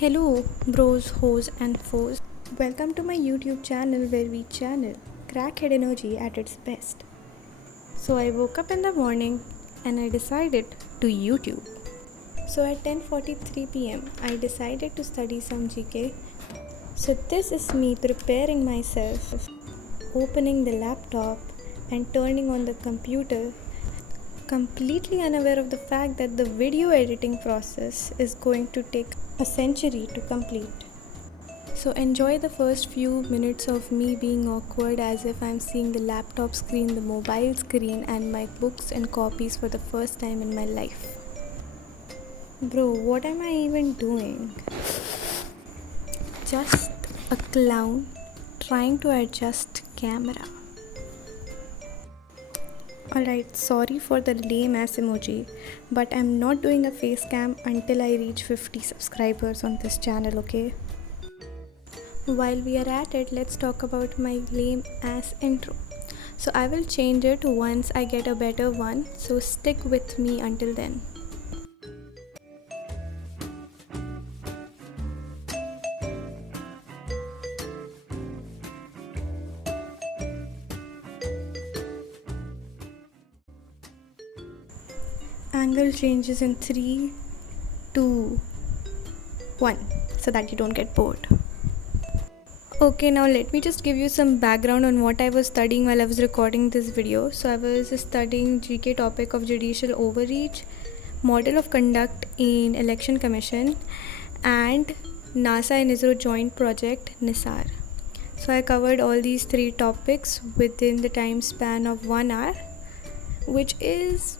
Hello, bros, hoes, and foes. Welcome to my YouTube channel where we channel crackhead energy at its best. So I woke up in the morning and I decided to YouTube. So at 10:43 p.m. I decided to study some GK. So this is me preparing myself, opening the laptop and turning on the computer, completely unaware of the fact that the video editing process is going to take a century to complete. So enjoy the first few minutes of me being awkward as if I'm seeing the laptop screen, the mobile screen, and my books and copies for the first time in my life. Bro, what am I even doing? Just a clown trying to adjust camera. Alright, sorry for the lame ass emoji, but I'm not doing a face cam until I reach 50 subscribers on this channel, okay? While we are at it, let's talk about my lame ass intro. So I will change it once I get a better one, so stick with me until then. Angle changes in 3, 2, 1 so that you don't get bored. Okay, now let me just give you some background on what I was studying while I was recording this video. So I was studying GK topic of judicial overreach, model of conduct in election commission, and NASA and ISRO joint project NISAR. So I covered all these three topics within the time span of 1 hour, which is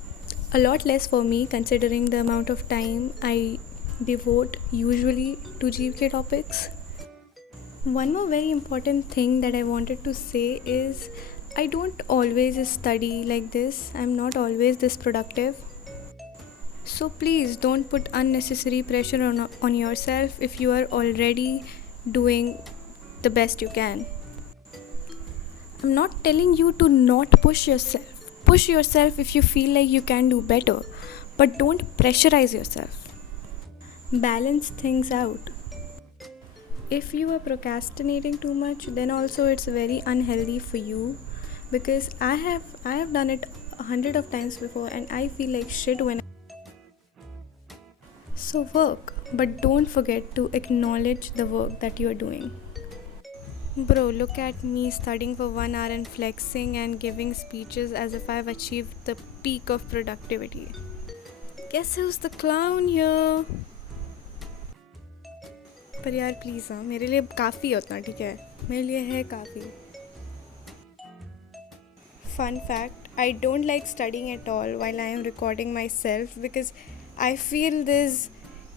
a lot less for me considering the amount of time I devote usually to GK topics. One more very important thing that I wanted to say is I don't always study like this. I'm not always this productive. So please don't put unnecessary pressure on yourself if you are already doing the best you can. I'm not telling you to not push yourself. Push yourself if you feel like you can do better, but don't pressurize yourself. Balance things out. If you are procrastinating too much, then also it's very unhealthy for you, because I have done it 100 of times before and I feel like shit when so work, but don't forget to acknowledge the work that you are doing. Bro, look at me studying for 1 hour and flexing and giving speeches as if I've achieved the peak of productivity. Guess who's the clown here? पर यार please हाँ, मेरे लिए काफ़ी है उतना, ठीक है, मेरे लिए है काफ़ी. Fun fact, I don't like studying at all while I am recording myself because I feel this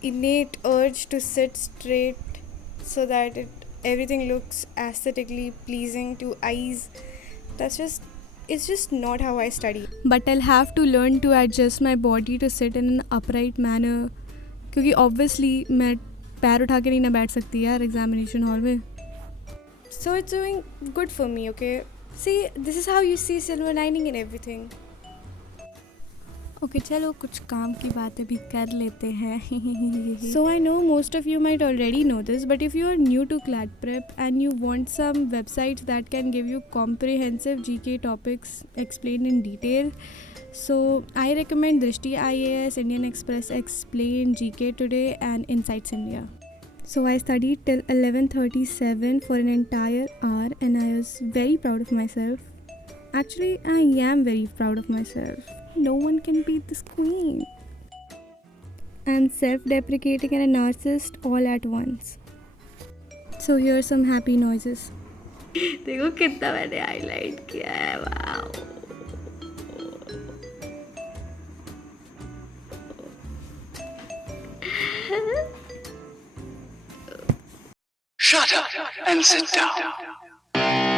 innate urge to sit straight so that everything looks aesthetically pleasing to eyes. It's just not how I study. But I'll have to learn to adjust my body to sit in an upright manner, क्योंकि obviously मैं पैर उठा के नहीं ना बैठ सकती यार एग्जामिनेशन हॉल में. So it's doing good for me, okay? See, this is how you see silver lining in everything. Okay, चलो कुछ काम की बातें भी कर लेते हैं. So I know most of you might already know this, but if you are new to CLAT Prep and you want some websites that can give you comprehensive GK topics explained in detail, so I recommend Drishti IAS, Indian Express Explain, GK Today, and Insights India. So I studied till 11:37 for an entire hour and I was very proud of myself. Actually, I am very proud of myself. No one can beat this queen. I'm self-deprecating and a narcissist all at once. So here's some happy noises. देखो कितना मैंने highlight किया है, wow. Shut up and sit down.